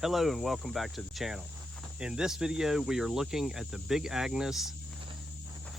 Hello and welcome back to the channel. In this video we are looking at the Big Agnes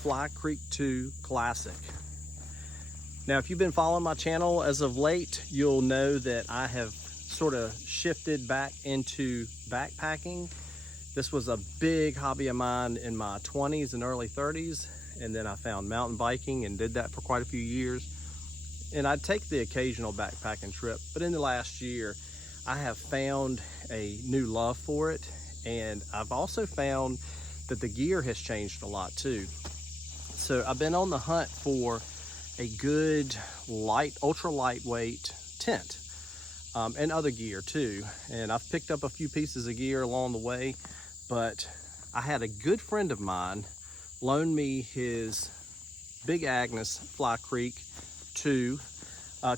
Fly Creek 2 Classic. Now if you've been following my channel as of late, you'll know that I have sort of shifted back into backpacking. This was a big hobby of mine in my 20s and early 30s, and then I found mountain biking and did that for quite a few years. And I'd take the occasional backpacking trip, but in the last year I have found a new love for it, and I've also found that the gear has changed a lot too. So I've been on the hunt for a good ultra lightweight tent and other gear too, and I've picked up a few pieces of gear along the way, but I had a good friend of mine loan me his Big Agnes Fly Creek 2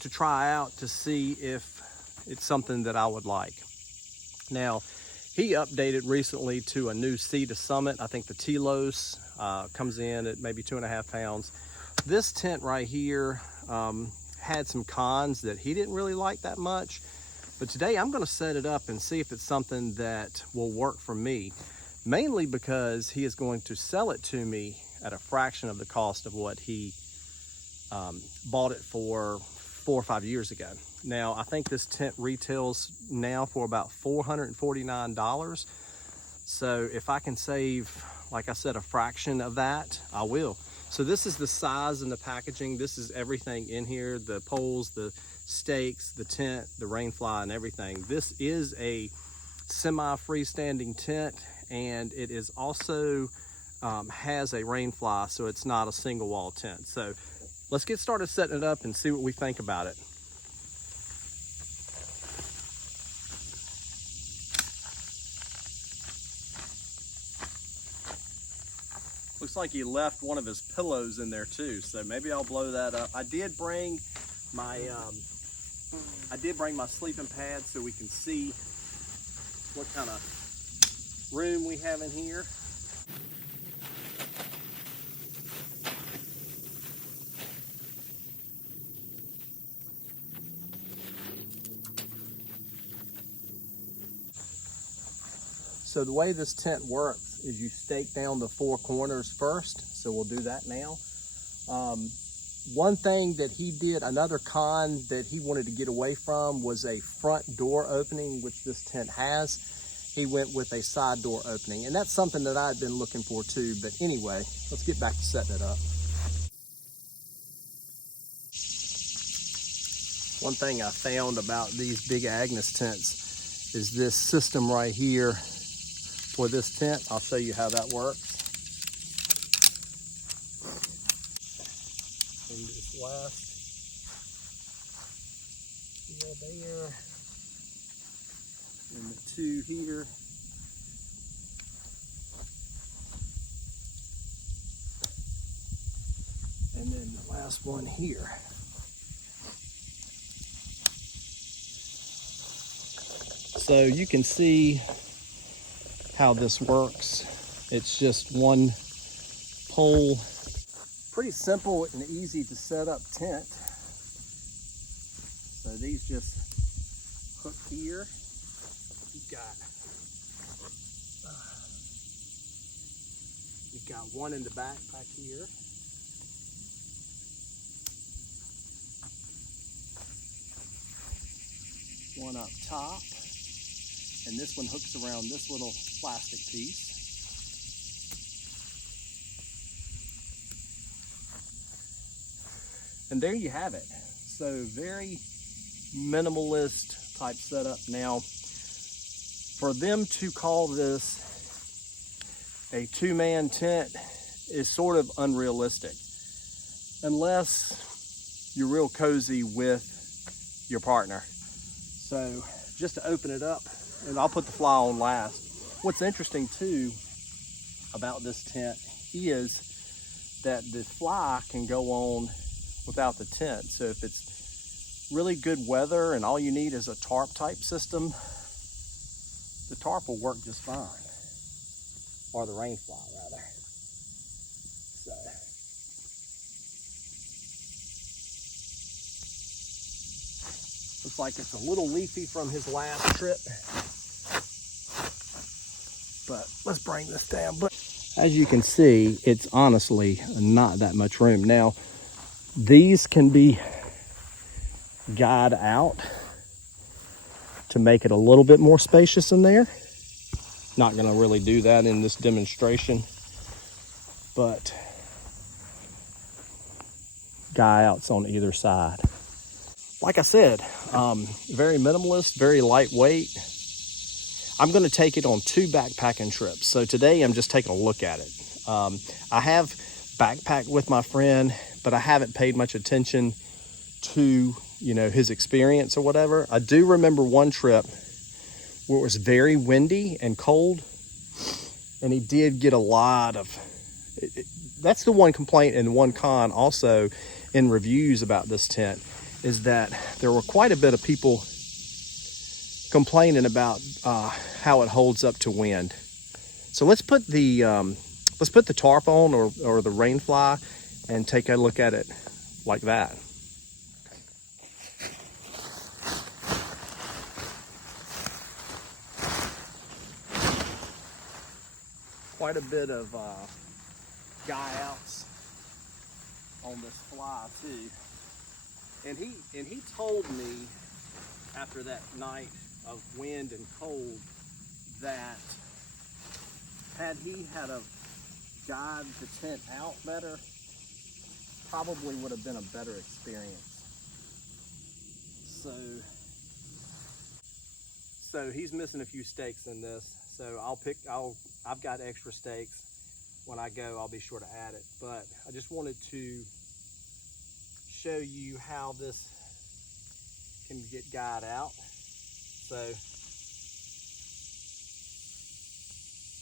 to try out to see if it's something that I would like. Now, he updated recently to a new Sea to Summit. I think the Telos comes in at maybe 2.5 pounds. This tent right here had some cons that he didn't really like that much, but today I'm gonna set it up and see if it's something that will work for me, mainly because he is going to sell it to me at a fraction of the cost of what he bought it for 4 or 5 years ago. Now, I think this tent retails now for about $449. So if I can save, like I said, a fraction of that, I will. So this is the size and the packaging. This is everything in here, the poles, the stakes, the tent, the rain fly, and everything. This is a semi-freestanding tent, and it is also has a rain fly, so it's not a single wall tent. So let's get started setting it up and see what we think about it. Looks like he left one of his pillows in there too, so maybe I'll blow that up. I did bring my sleeping pad so we can see what kind of room we have in here. So the way this tent works is you stake down the 4 corners first. So we'll do that now. One thing that he did, another con that he wanted to get away from, was a front door opening, which this tent has. He went with a side door opening, and that's something that I had been looking for too. But anyway, let's get back to setting it up. One thing I found about these Big Agnes tents is this system right here for this tent. I'll show you how that works. And this last there, and the 2 here. And then the last one here. So you can see how this works. It's just one pole. Pretty simple and easy to set up tent. So these just hook here. You've got one in the back here. One up top. And this one hooks around this little plastic piece. And there you have it. So very minimalist type setup. Now, for them to call this a 2-man tent is sort of unrealistic, unless you're real cozy with your partner. So just to open it up, and I'll put the fly on last. What's interesting too about this tent is that the fly can go on without the tent. So if it's really good weather and all you need is a tarp type system, the tarp will work just fine. Or the rain fly rather. So looks like it's a little leafy from his last trip. but let's bring this down. But as you can see, it's honestly not that much room. Now, these can be guyed out to make it a little bit more spacious in there. Not going to really do that in this demonstration, but guy outs on either side. Like I said, very minimalist, very lightweight. I'm going to take it on 2 backpacking trips. So today I'm just taking a look at it. I have backpacked with my friend, but I haven't paid much attention to, you know, his experience or whatever. I do remember one trip where it was very windy and cold, and he did get a lot of, that's the one complaint and one con also in reviews about this tent, is that there were quite a bit of people complaining about how it holds up to wind. So let's put the tarp on, or the rain fly, and take a look at it like that. Quite a bit of guy outs on this fly too. And he told me after that night of wind and cold that had he had a guide the tent out better, probably would have been a better experience. So he's missing a few stakes in this. So I've got extra stakes. When I go, I'll be sure to add it. But I just wanted to show you how this can get guyed out. So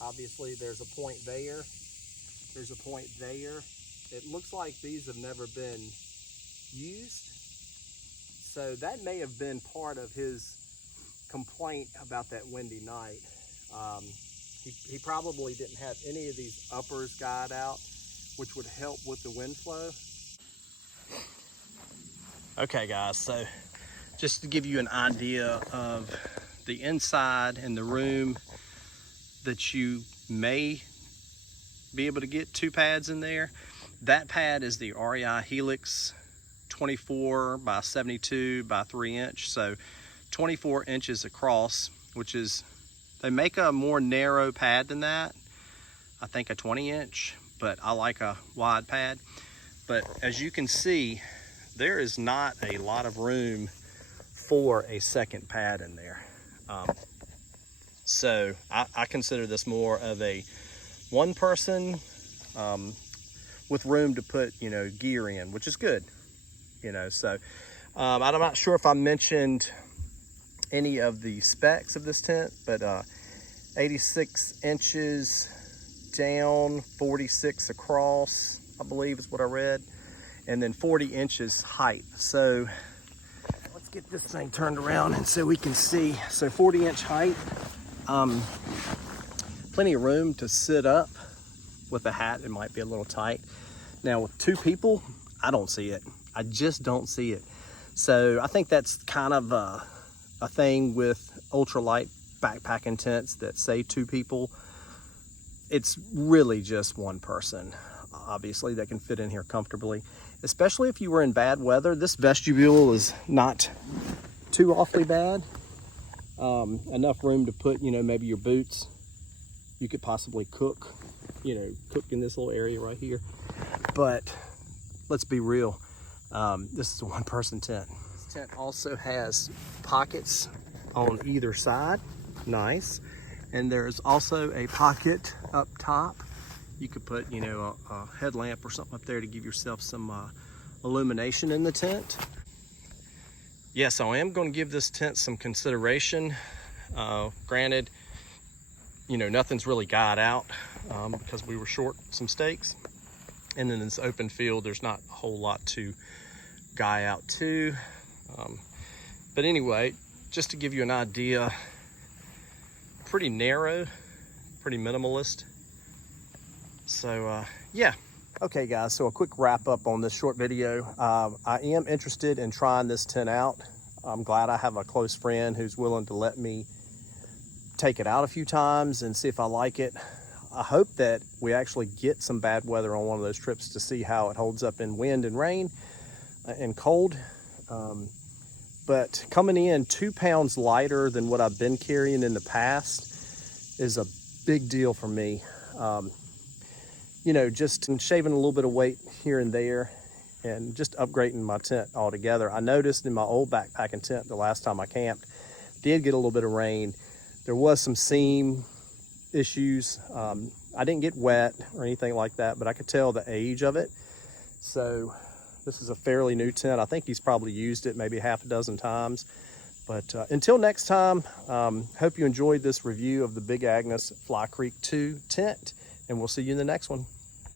obviously there's a point there. There's a point there. It looks like these have never been used. So that may have been part of his complaint about that windy night. He probably didn't have any of these uppers guyed out, which would help with the wind flow. Okay guys, so just to give you an idea of the inside and the room that you may be able to get 2 pads in there. That pad is the REI Helix 24 by 72 by 3 inch. So 24 inches across, which is, they make a more narrow pad than that. I think a 20 inch, but I like a wide pad. But as you can see, there is not a lot of room for a second pad in there. So I consider this more of a one person with room to put, you know, gear in, which is good, you know. So I'm not sure if I mentioned any of the specs of this tent, but 86 inches down, 46 across, I believe is what I read, and then 40 inches height. So let's get this thing turned around and so we can see. So 40-inch height, plenty of room to sit up. With a hat, it might be a little tight. Now with 2 people, I don't see it. I just don't see it. So I think that's kind of a thing with ultralight backpacking tents that say 2 people. It's really just one person, obviously, that can fit in here comfortably, especially if you were in bad weather. This vestibule is not too awfully bad. Enough room to put, you know, maybe your boots. You could possibly cook, you know, cook in this little area right here. But let's be real, this is a one-person tent. This tent also has pockets on either side, nice. And there's also a pocket up top. You could put, you know, a headlamp or something up there to give yourself some illumination in the tent. Yes, I am going to give this tent some consideration. Granted, you know, nothing's really guyed out because we were short some stakes. And then in this open field, there's not a whole lot to guy out to. But anyway, just to give you an idea, pretty narrow, pretty minimalist. So yeah. Okay guys, so a quick wrap up on this short video. I am interested in trying this tent out. I'm glad I have a close friend who's willing to let me take it out a few times and see if I like it. I hope that we actually get some bad weather on one of those trips to see how it holds up in wind and rain and cold. But coming in 2 pounds lighter than what I've been carrying in the past is a big deal for me. You know, just shaving a little bit of weight here and there and just upgrading my tent altogether. I noticed in my old backpacking tent the last time I camped, did get a little bit of rain. There was some seam issues. I didn't get wet or anything like that, but I could tell the age of it. So this is a fairly new tent. I think he's probably used it maybe half a dozen times. But until next time, hope you enjoyed this review of the Big Agnes Fly Creek 2 tent, and we'll see you in the next one.